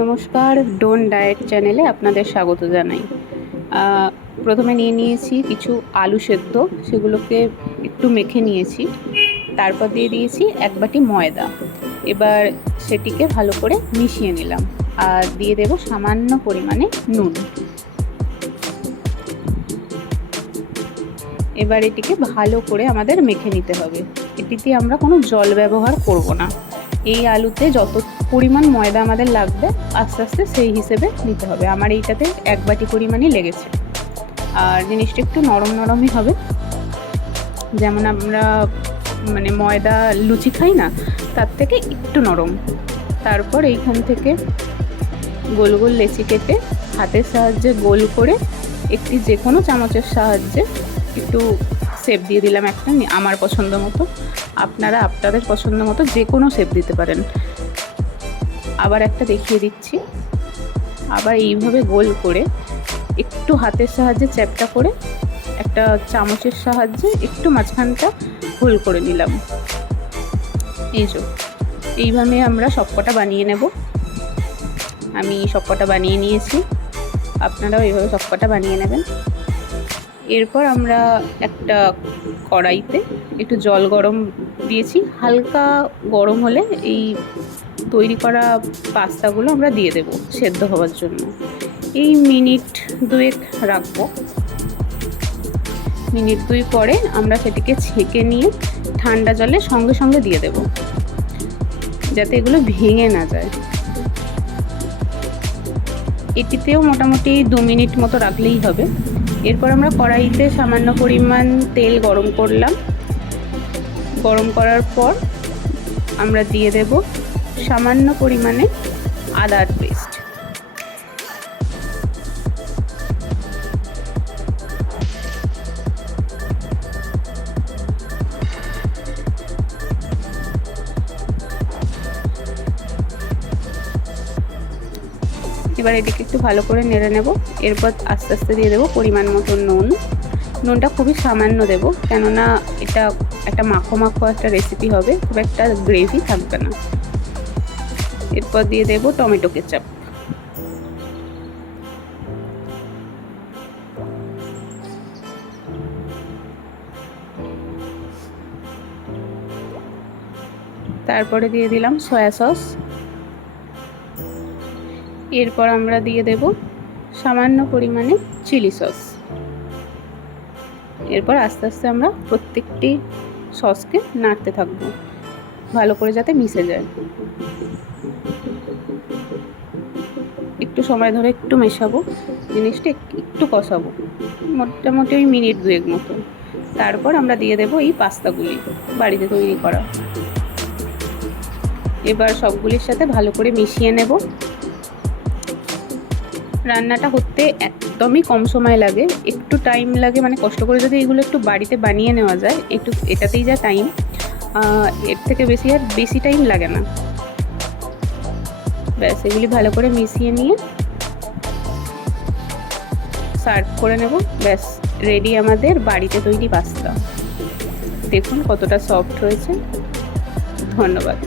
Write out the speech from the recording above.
নমস্কার, ডোন ডায়েট চ্যানেলে আপনাদের স্বাগত জানাই। প্রথমে নিয়েছি কিছু আলু সেদ্ধ, সেগুলোকে একটু মেখে নিয়েছি। তারপর দিয়ে দিয়েছি 1 বাটি ময়দা। এবার সেটিকে ভালো করে মিশিয়ে নিলাম আর দিয়ে দেব সামান্য পরিমাণে নুন। এবার এটিকে ভালো করে আমাদের মেখে নিতে হবে। এটিতে আমরা কোনো জল ব্যবহার করব না। এই আলুতে যত পরিমাণ ময়দা আমাদের লাগবে আস্তে আস্তে সেই হিসেবে নিতে হবে। আমার এইটাতে 1 বাটি পরিমাণই লেগেছে। আর জিনিসটা একটু নরম নরমই হবে, যেমন আমরা ময়দা লুচি খাই না, তার থেকে একটু নরম। তারপর এইখান থেকে গোল গোল লেচি কেটে হাতের সাহায্যে গোল করে একটি যে কোনো চামচের সাহায্যে একটু শেপ দিয়ে দিলাম একটা, আমার পছন্দ মতো। আপনারা আপনাদের পছন্দ মতো যে কোনো শেপ দিতে পারেন। আবার একটা দেখিয়ে দিচ্ছি। আবার এইভাবে গোল করে একটু হাতের সাহায্যে চ্যাপটা করে একটা চামচের সাহায্যে একটু মাঝখানটা হোল করে নিলাম। এইভাবে আমরা সবকটা বানিয়ে নেব। আমি সবকটা বানিয়ে নিয়েছি, আপনারাও এইভাবে সবকটা বানিয়ে নেবেন। এরপর আমরা একটা কড়াইতে একটু জল গরম দিয়েছি। হালকা গরম হলে এই তৈরি করা পাস্তাগুলো আমরা দিয়ে দেব সেদ্ধ হওয়ার জন্য। এই মিনিট 2 রাখবো। মিনিট 2 পরে আমরা সেটিকে ছেঁকে নিয়ে ঠান্ডা জলে সঙ্গে সঙ্গে দিয়ে দেব, যাতে এগুলো ভেঙে না যায়। এটিতেও মোটামুটি 2 মিনিট মতো রাখলেই হবে। এরপর আমরা কড়াইতে সামান্য পরিমাণ তেল গরম করলাম। গরম করার পর আমরা দিয়ে দেব সামান্য পরিমাণে আদার পেস্ট। এবার এটিকে একটু ভালো করে নেড়ে নেব। এরপর আস্তে আস্তে দিয়ে দেবো পরিমাণ মতো নুন। নুনটা খুবই সামান্য দেব, কেননা এটা একটা মাখো মাখো একটা রেসিপি হবে, খুব একটা গ্রেভি থাকবে না। এরপর দিয়ে দেব টমেটো কেচাপ। তারপরে দিয়ে দিলাম সয়া সস। এরপর আমরা দিয়ে দেব সামান্য পরিমাণে চিলি সস। এরপর আস্তে আস্তে আমরা প্রত্যেকটি সসকে নাড়তে থাকবো ভালো করে, যাতে মিশে যায়। একটু সময় ধরে একটু মেশাবো, জিনিসটা একটু কষাবো, মোটামুটি ওই মিনিট 2 মতো। তারপর আমরা দিয়ে দেব এই পাস্তাগুলি বাড়িতে তৈরি করা। এবার সবগুলির সাথে ভালো করে মিশিয়ে নেব। রান্নাটা করতে একদমই কম সময় লাগে, একটু টাইম লাগে, কষ্ট করে যদি এগুলো একটু বাড়িতে বানিয়ে নেওয়া যায়, একটু এটাতেই যা টাইম, এর থেকে বেশি টাইম লাগে না। ব্যাস, এগুলি ভালো করে মিশিয়ে নিয়ে সার্ভ করে নেব। ব্যাস, রেডি আমাদের বাড়িতে তৈরি পাস্তা। দেখুন কতটা সফট হয়েছে। ধন্যবাদ।